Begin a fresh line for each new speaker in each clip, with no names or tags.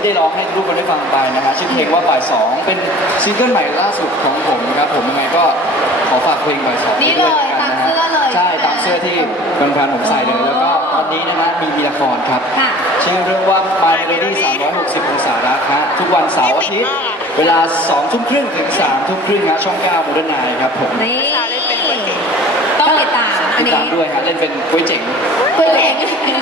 ได้ร้องให้ทุกคนได้ฟังไปนะฮะชื่อเพลงว่าบ่ายสองเป็นซิงเกิลใหม่ล่าสุดของผมนะครับผมยังไงก็ขอฝากเพลงบ่ายสอง
นี่
ด้
เล
วย
ย
กัน
ตาม
นะฮะ
เสื้อเลย
ใช่ตามเสื้อที่แฟนๆผมใส่เลยแล้วก็ตอนนี้นะฮะมีละครครับ
ค่ะ
ชื่อเรื่องว่า My Melody 360 องศารักฮะทุกวันเสาร์อาทิตย์เวลา 2 ทุ่มครึ่งถึง 3 ทุ่มครึ่งฮะช่อง 9 โมเดิร์นไนน์ครับผม
นี่ต้องติดตามอั
ติ
น
ด
นี้
ตามด้วยฮะเล่นเป็นกุ้ยเจ๋ง
คุยเอง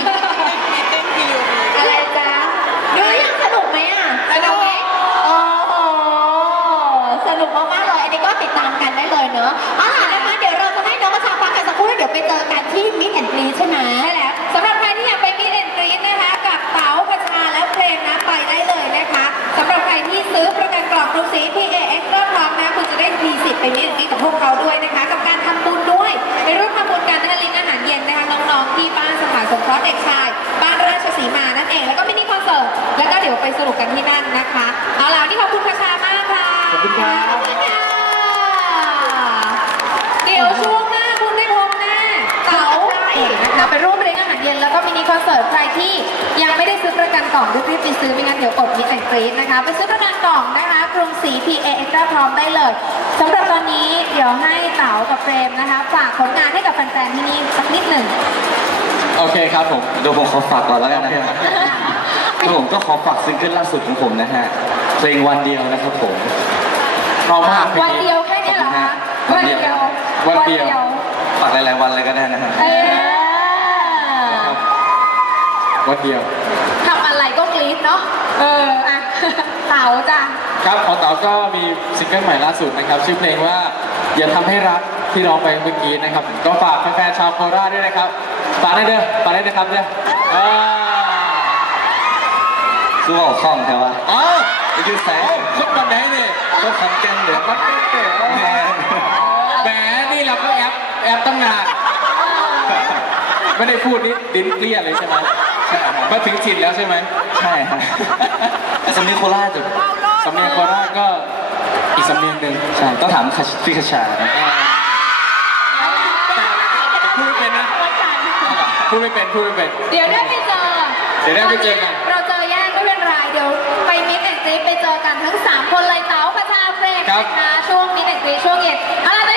อะไรจ๊ะดูยังสนุกไหมอ่ะสนุกไหมโอ้โหสนุกมากๆเลยอันนี้ก็ติดตามกันได้เลยเนอะเอาล่ะนะคะเดี๋ยวเราจะให้น้องประชาฟังกันสักครู่แล้วเดี๋ยวไปเจอกันที่มิสแอนด์กรีใช่ไหมใช่แล้วสำหรับใครที่อยากไปมิสแอนด์กรีนะคะกับเต๋าประชาและเพลงนะไปได้เลยนะคะสำหรับใครที่ซื้อประกันกล่องกรุงศรี PA Extra พร้อมนะคุณจะได้มีสิทธิ์ไปมิสแอนด์กรีกับพวกเขาด้วยนะคะกับการทำบุญด้วยไปร่วมทำบุญกันนะคะลิ้นอาหารเย็นนะคะน้องๆที่บ้านสถานสงเคราะห์เด็กชายบ้านราชสีมานั่นเองแล้วก็มินิคอนเสิร์ตแล้วก็เดี๋ยวไปสรุปกันที่นั่นนะคะเอาล่ะวันนี่ขอบคุณประชามากค่ะ
ขอบคุณครับ
ขอบคุณค่ะเดี๋ยวช่วงหน้าคุณได้พบแน่เต๋านะคะไปร่วมเลี้ยงอาหารเย็นแล้วก็มินิคอนเสิร์ตใครที่ยังไม่ได้ซื้อประกันกล่องรีบๆไปซื้อไม่งั้นเดี๋ยวอดมิสแอนด์กรี๊ดนะคะไปซื้อประกันกล่องนะคะกรุงศรี PA Extra พร้อมได้เลยสำหรับตอนนี้เดี๋ยวให้เต๋ากับเฟรมนะคะฝากผลงานให้กับแฟนๆที่นี่สักนิดหนึ่ง
โอเคครับผมเดี๋ยวผมขอฝากก่อนแล้วกันนะครับคือผมก็ขอฝากซิงเกิลล่าสุดของผมนะฮะเพลงวันเดียวนะครับผมเพราะมากเพลง
วัน
นี้
เดียวแค่นี้เหรอคะ
วันเดียววันเดียวฝากหลายๆวันเลยก็ได้นะฮะ
เออ
วันเดียว
ทำอะไรก็กรี๊ดเนาะอ่ะเต๋าจ้ะ
ครับของเต๋าก็มีซิงเกิลใหม่ล่าสุดนะครับชื่อเพลงว่าอย่าทำให้รักที่ร้องไปเมื่อกี้นะครับก็ฝากแฟนๆชาวโคราชด้วยนะครับฝากได้เด้อฝากได้นะครับเนี่ยสู้ออกข้องแถวว่าอ๋อไปยืนแสงคนบันไดเนี่ยก็ขันแกงเดี๋ยวมันเป็นเต๋อแหมนี่เราก็แอปตั้งนานไม่ได้พูดนี่ดิ้นเกลี้ยเลยใช่ไหมมาถึงถิ่นแล้วใช่ไหมใช่ครับสำเนียงโคราชสำเนียงโคราชก็อีกสำเนียงหนึ่งใช่ต้องถามพี่คชานะพูดไม่เป็นนะพูดไม่เป็น
เดี๋ยวได้ไปเจอ
เดี๋ยวได้ไปเจอกัน
เราเจอแยกไม่เป็นไรเดี๋ยวไปมิสแอนด์กรี๊ดไปเจอกันทั้ง3คนเลยเต๋าประชาเฟรมนะคะช่วงมิสแอนด์กรี๊ดช่วงเย็นเอาล่ะ